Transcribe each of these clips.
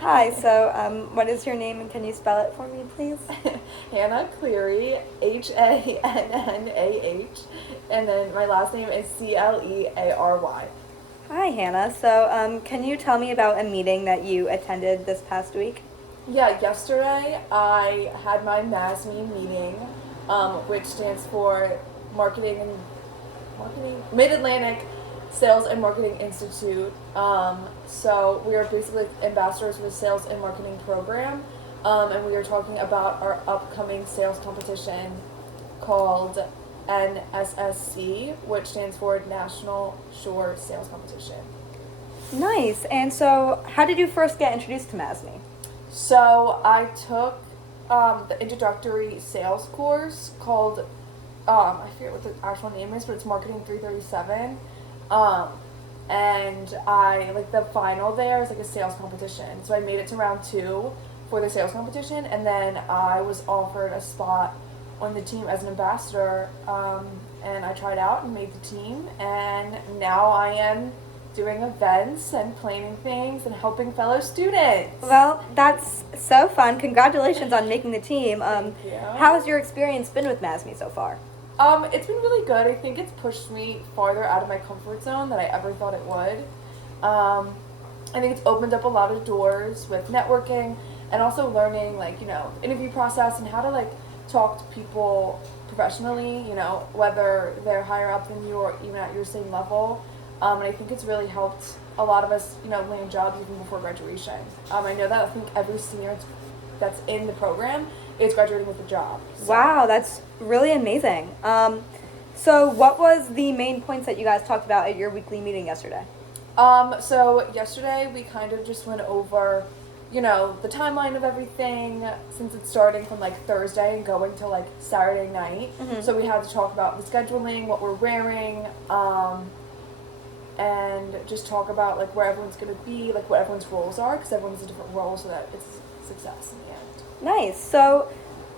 Hi, so what is your name and can you spell it for me, please? Hannah Cleary, Hannah, and then my last name is Cleary. Hi, Hannah. So can you tell me about a meeting that you attended this past week? Yeah, yesterday I had my MASME meeting, which stands for Marketing Mid Atlantic Sales and Marketing Institute. So we are basically ambassadors for the Sales and Marketing Program, and we are talking about our upcoming sales competition called NSSC, which stands for National Shore Sales Competition. Nice. And so how did you first get introduced to MASME? So I took the introductory sales course called I forget what the actual name is, but it's Marketing 337. Um, and I like the final there is like a sales competition. So I made it to round two for the sales competition, and then I was offered a spot on the team as an ambassador. And I tried out and made the team, and now I am doing events and planning things and helping fellow students. Well, that's so fun. Congratulations on making the team. Thank you. How has your experience been with MASME so far? It's been really good. I think it's pushed me farther out of my comfort zone than I ever thought it would. I think it's opened up a lot of doors with networking and also learning, like, interview process and how to, like, talk to people professionally, whether they're higher up than you or even at your same level. And I think it's really helped a lot of us, land jobs even before graduation. I know that I think every senior that's in the program is graduating with a job. So. Wow, that's really amazing. So what was the main points that you guys talked about at your weekly meeting yesterday? So yesterday we kind of just went over, the timeline of everything since it's starting from like Thursday and going to like Saturday night. Mm-hmm. So we had to talk about the scheduling, what we're wearing, and just talk about like where everyone's going to be, like what everyone's roles are, because everyone has a different role so that it's success in the end. Nice. So,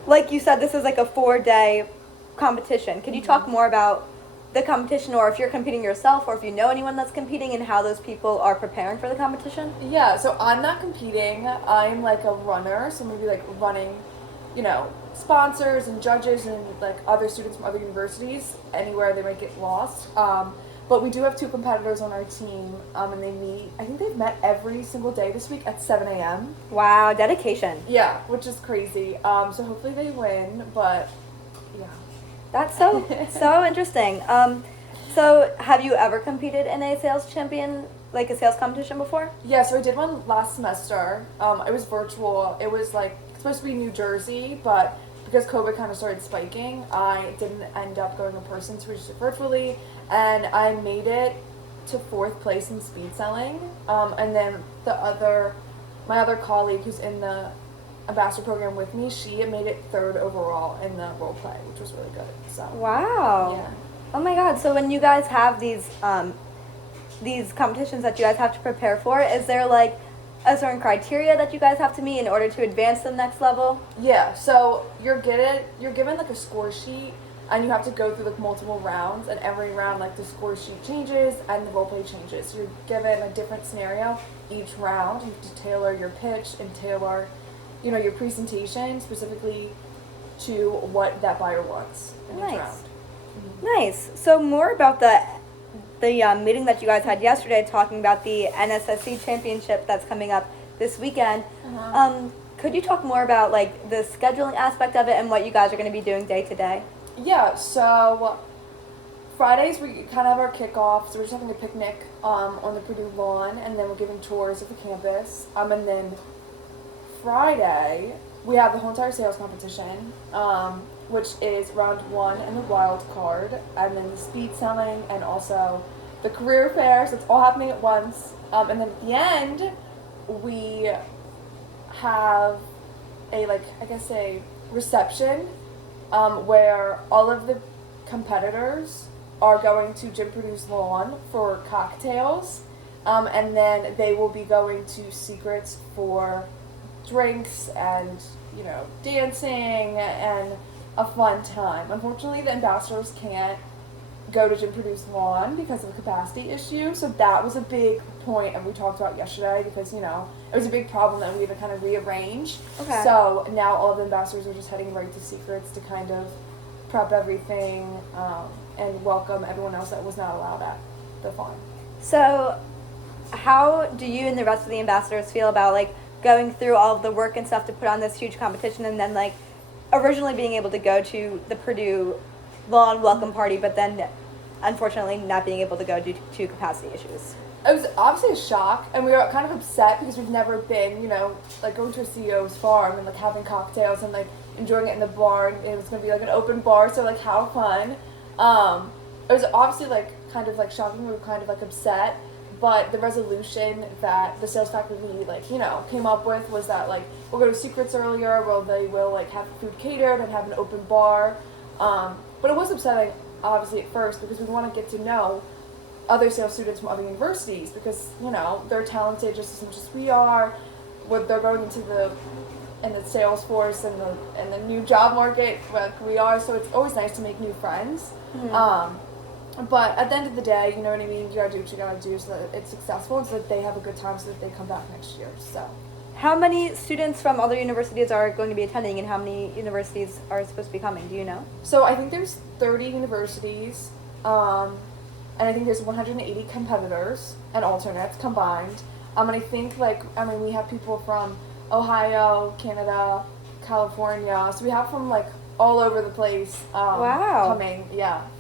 like you said, this is like a 4-day competition. Could you talk more about the competition, or if you're competing yourself, or if you know anyone that's competing, and how those people are preparing for the competition? Yeah, so I'm not competing. I'm like a runner, so maybe like running, sponsors and judges and like other students from other universities anywhere they might get lost. But we do have two competitors on our team, and they meet. I think they've met every single day this week at 7 a.m. Wow, dedication. Yeah, which is crazy. So hopefully they win, but yeah. That's so interesting. So have you ever competed in a sales champion, like a sales competition before? Yeah, so I did one last semester. It was virtual. It was like supposed to be New Jersey, but because COVID kind of started spiking, I didn't end up going in person, so we just did virtually. And I made it to 4th place in speed selling. And then my other colleague who's in the ambassador program with me, she made it 3rd overall in the role play, which was really good. So Wow. yeah. Oh my God. So when you guys have these competitions that you guys have to prepare for, is there like a certain criteria that you guys have to meet in order to advance to the next level? Yeah, so you're given like a score sheet, and you have to go through like multiple rounds, and every round like the score sheet changes and the role play changes. So you're given a different scenario each round. You have to tailor your pitch and tailor, your presentation specifically to what that buyer wants in each round. Nice. So more about the meeting that you guys had yesterday, talking about the NSSC championship that's coming up this weekend. Could you talk more about like the scheduling aspect of it and what you guys are going to be doing day to day? Yeah, so Fridays we kind of have our kickoff, so we're just having a picnic on the Purdue lawn, and then we're giving tours of the campus. And then Friday we have the whole entire sales competition, which is round 1 and the wild card, and then the speed selling and also the career fair. So it's all happening at once. And then at the end we have a reception where all of the competitors are going to Jim Purdue's lawn for cocktails, and then they will be going to Secrets for drinks and dancing and a fun time. Unfortunately, the ambassadors can't go to Jim Purdue's lawn because of a capacity issue. So that was a big point, and we talked about yesterday because, it was a big problem that we had to kind of rearrange. Okay. So now all of the ambassadors are just heading right to Secrets to kind of prep everything and welcome everyone else that was not allowed at the farm. So how do you and the rest of the ambassadors feel about like going through all of the work and stuff to put on this huge competition, and then like originally being able to go to the Purdue lawn welcome party, but then unfortunately not being able to go due to capacity issues? It was obviously a shock, and we were kind of upset because we've never been, like going to a CEO's farm and like having cocktails and like enjoying it in the bar, and it was going to be like an open bar, so like how fun. It was obviously like kind of like shocking. We were kind of like upset, but the resolution that the sales faculty came up with was that like we'll go to Secrets earlier, where they will like have food catered and have an open bar. But it was upsetting obviously at first because we want to get to know other sales students from other universities because they're talented just as much as we are. What they're going into the sales force and the new job market like we are, so it's always nice to make new friends. But at the end of the day, you know what I mean, you gotta do what you gotta do so that it's successful and so that they have a good time so that they come back next year. So how many students from other universities are going to be attending, and how many universities are supposed to be coming? Do you know? So I think there's 30 universities, and I think there's 180 competitors and alternates combined. And I think we have people from Ohio, Canada, California. So we have from like all over the place coming,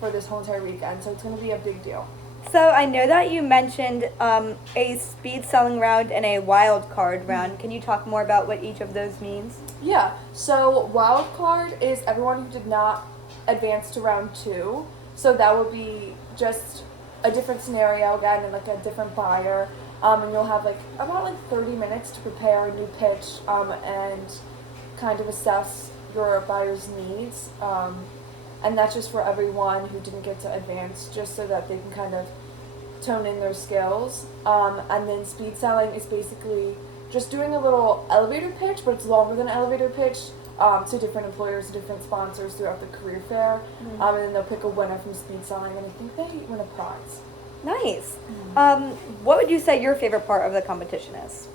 for this whole entire weekend. So it's going to be a big deal. So I know that you mentioned a speed selling round and a wild card round. Can you talk more about what each of those means? Yeah, so wild card is everyone who did not advance to round 2. So that would be just a different scenario again and like a different buyer. And you'll have about 30 minutes to prepare a new pitch and kind of assess your buyer's needs. And that's just for everyone who didn't get to advance, just so that they can kind of tone in their skills. And then speed selling is basically just doing a little elevator pitch, but it's longer than an elevator pitch to different employers, different sponsors throughout the career fair. And then they'll pick a winner from speed selling, and I think they win a prize. Nice. What would you say your favorite part of the competition is?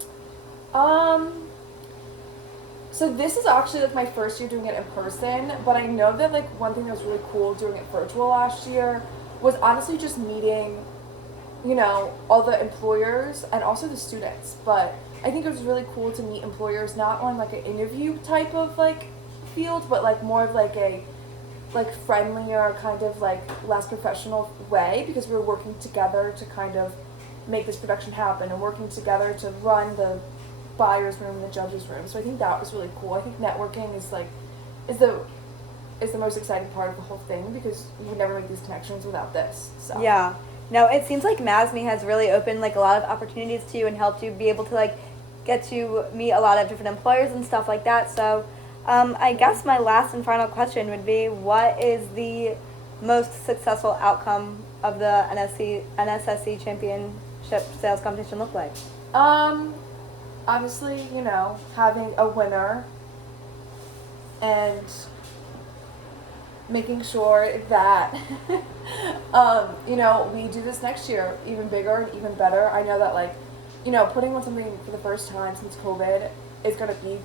So this is actually my first year doing it in person, but I know that one thing that was really cool doing it virtual last year was honestly just meeting, all the employers and also the students. But I think it was really cool to meet employers not on an interview type of field, but more of a friendlier kind of less professional way, because we were working together to kind of make this production happen and working together to run the buyer's room and the judge's room. So I think that was really cool. I think networking is the most exciting part of the whole thing, because you would never make these connections without this. So yeah, no, it seems like MASME has really opened a lot of opportunities to you and helped you be able to get to meet a lot of different employers and stuff like that. So I guess my last and final question would be, what is the most successful outcome of the NSSC championship sales competition look like? Obviously, having a winner and making sure that, we do this next year even bigger and even better. I know that, putting on something for the first time since COVID is going to be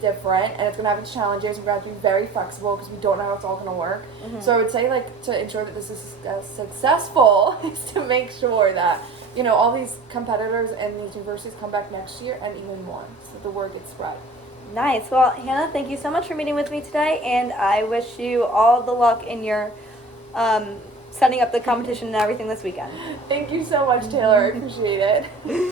different, and it's going to have its challenges. We're going to have to be very flexible because we don't know how it's all going to work. So I would say, to ensure that this is successful is to make sure that all these competitors and these universities come back next year and even more, so the word gets spread. Nice. Well, Hannah, thank you so much for meeting with me today, and I wish you all the luck in your setting up the competition and everything this weekend. Thank you so much, Taylor. I appreciate it.